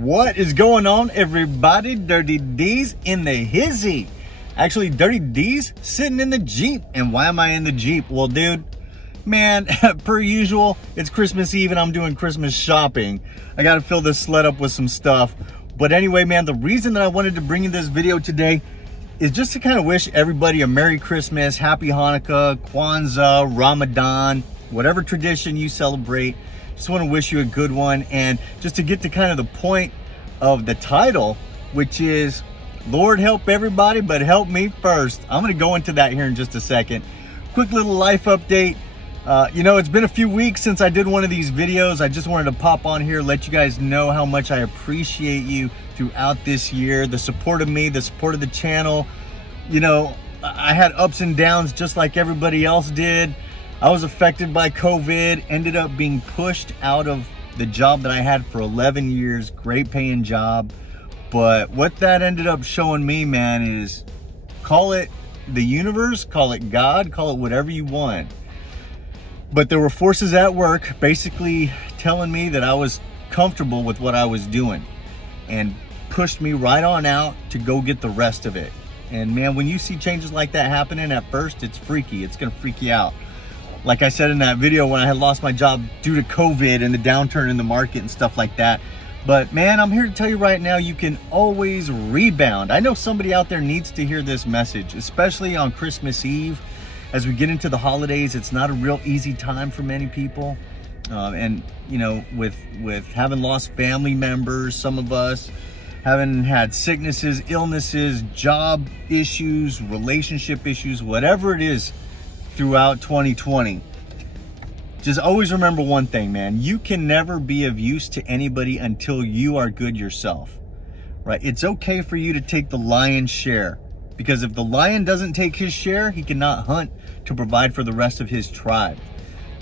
What is going on, everybody? Dirty D's in the hizzy. Actually, Dirty D's sitting in the Jeep. And why am I in the Jeep? Well, dude, man, per usual, it's Christmas Eve and I'm doing Christmas shopping. I got to fill this sled up with some stuff. But anyway, man, the reason that I wanted to bring you this video today is just to kind of wish everybody a Merry Christmas, Happy Hanukkah, Kwanzaa, Ramadan, whatever tradition you celebrate. Just want to wish you a good one. And just to get to kind of the point of the title, which is Lord help everybody, but help me first. I'm going to go into that here in just a second. Quick little life update. It's been a few weeks since I did one of these videos. I just wanted to pop on here, let you guys know how much I appreciate you throughout this year. The support of me, the support of the channel. I had ups and downs just like everybody else did. I was affected by COVID, ended up being pushed out of the job that I had for 11 years, great paying job. But what that ended up showing me, man, is call it the universe, call it God, call it whatever you want. But there were forces at work basically telling me that I was comfortable with what I was doing and pushed me right on out to go get the rest of it. And man, when you see changes like that happening at first, it's freaky. It's gonna freak you out. Like I said in that video when I had lost my job due to COVID and the downturn in the market and stuff like that. But man, I'm here to tell you right now, you can always rebound. I know somebody out there needs to hear this message, especially on Christmas Eve. As we get into the holidays, it's not a real easy time for many people. With having lost family members, some of us having had sicknesses, illnesses, job issues, relationship issues, whatever it is throughout 2020. Just always remember one thing, man. You can never be of use to anybody until you are good yourself, right? It's okay for you to take the lion's share, because if the lion doesn't take his share, he cannot hunt to provide for the rest of his tribe.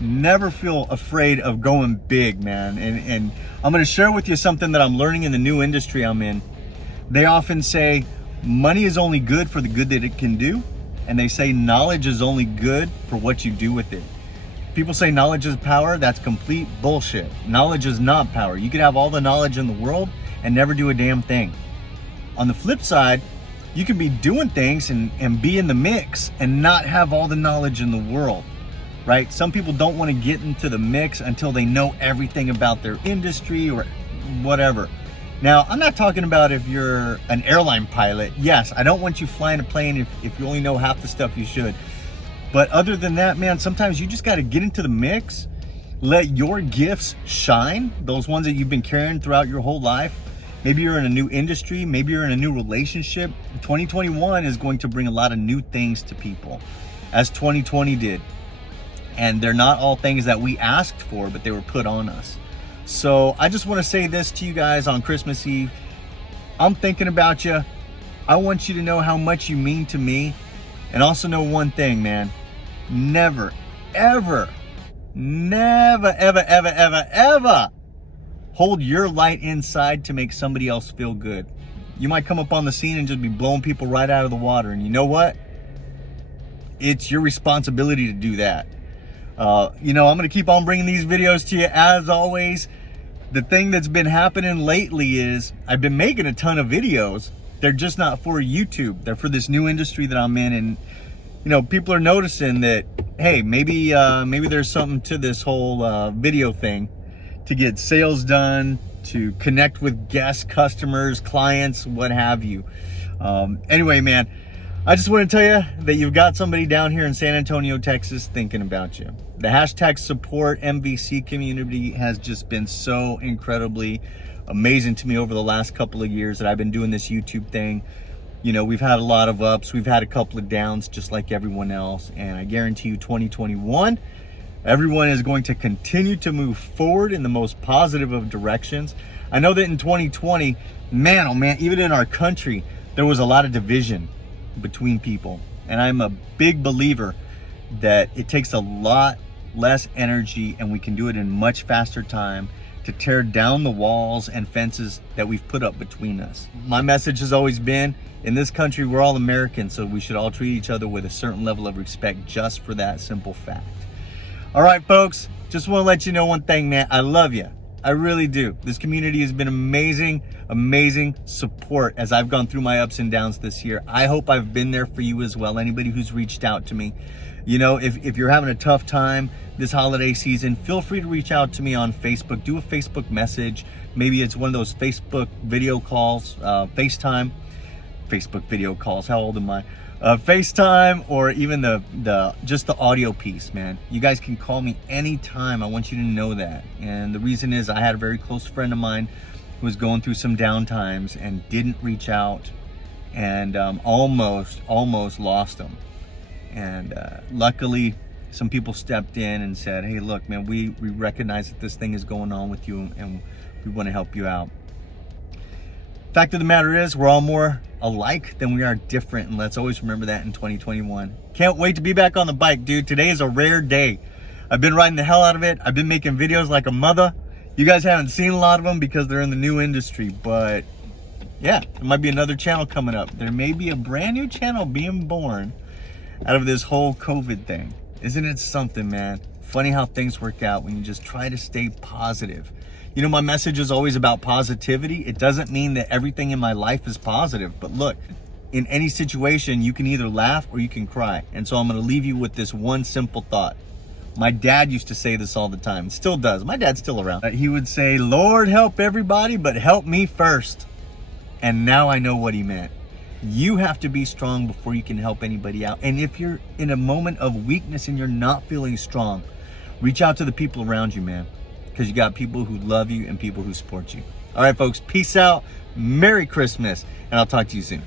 Never feel afraid of going big, man. And I'm going to share with you something that I'm learning in the new industry I'm in. They often say money is only good for the good that it can do. And they say knowledge is only good for what you do with it. People say knowledge is power. That's complete bullshit. Knowledge is not power. You could have all the knowledge in the world and never do a damn thing. On the flip side, you can be doing things and be in the mix and not have all the knowledge in the world, right? Some people don't want to get into the mix until they know everything about their industry or whatever. Now, I'm not talking about if you're an airline pilot. Yes, I don't want you flying a plane if you only know half the stuff you should. But other than that, man, sometimes you just got to get into the mix, let your gifts shine, those ones that you've been carrying throughout your whole life. Maybe you're in a new industry, maybe you're in a new relationship. 2021 is going to bring a lot of new things to people, as 2020 did. And they're not all things that we asked for, but they were put on us. So I just want to say this to you guys on Christmas Eve. I'm thinking about you. I want you to know how much you mean to me. And also know one thing, man. Never, ever, never, ever, ever, ever, ever hold your light inside to make somebody else feel good. You might come up on the scene and just be blowing people right out of the water. And you know what? It's your responsibility to do that. I'm going to keep on bringing these videos to you as always. The thing that's been happening lately is I've been making a ton of videos. They're just not for YouTube. They're for this new industry that I'm in. And, people are noticing that, hey, maybe there's something to this whole video thing to get sales done, to connect with guests, customers, clients, what have you. Anyway, man, I just want to tell you that you've got somebody down here in San Antonio, Texas thinking about you. The hashtag support MVC community has just been so incredibly amazing to me over the last couple of years that I've been doing this YouTube thing. We've had a lot of ups, we've had a couple of downs just like everyone else. And I guarantee you 2021, everyone is going to continue to move forward in the most positive of directions. I know that in 2020, man, oh man, even in our country, there was a lot of division between people. And I'm a big believer that it takes a lot less energy and we can do it in much faster time to tear down the walls and fences that we've put up between us. My message has always been, in this country, we're all Americans, so we should all treat each other with a certain level of respect just for that simple fact. All right, folks, just want to let you know one thing, man. I love you. I really do. This community has been amazing support as I've gone through my ups and downs this year. I hope I've been there for you as well. Anybody who's reached out to me. You know, if you're having a tough time this holiday season, feel free to reach out to me on Facebook. Do a Facebook message. Maybe it's one of those Facebook video calls, FaceTime. Facebook video calls, how old am I? FaceTime, or even just the audio piece, man. You guys can call me anytime. I want you to know that. And the reason is I had a very close friend of mine who was going through some down times and didn't reach out, and almost lost him. And luckily some people stepped in and said, hey, look, man, we recognize that this thing is going on with you and we want to help you out. Fact of the matter is, we're all more alike than we are different, and let's always remember that in 2021. Can't wait to be back on the bike, dude. Today is a rare day. I've been riding the hell out of it. I've been making videos like a mother. You guys haven't seen a lot of them because they're in the new industry, but yeah, there might be another channel coming up. There may be a brand new channel being born out of this whole COVID thing. Isn't it something, man? Funny how things work out when you just try to stay positive. You know, my message is always about positivity. It doesn't mean that everything in my life is positive, but look, in any situation, you can either laugh or you can cry. And so I'm gonna leave you with this one simple thought. My dad used to say this all the time, still does. My dad's still around. He would say, Lord, help everybody, but help me first. And now I know what he meant. You have to be strong before you can help anybody out. And if you're in a moment of weakness and you're not feeling strong, reach out to the people around you, man. Because you got people who love you and people who support you. All right, folks, peace out. Merry Christmas. And I'll talk to you soon.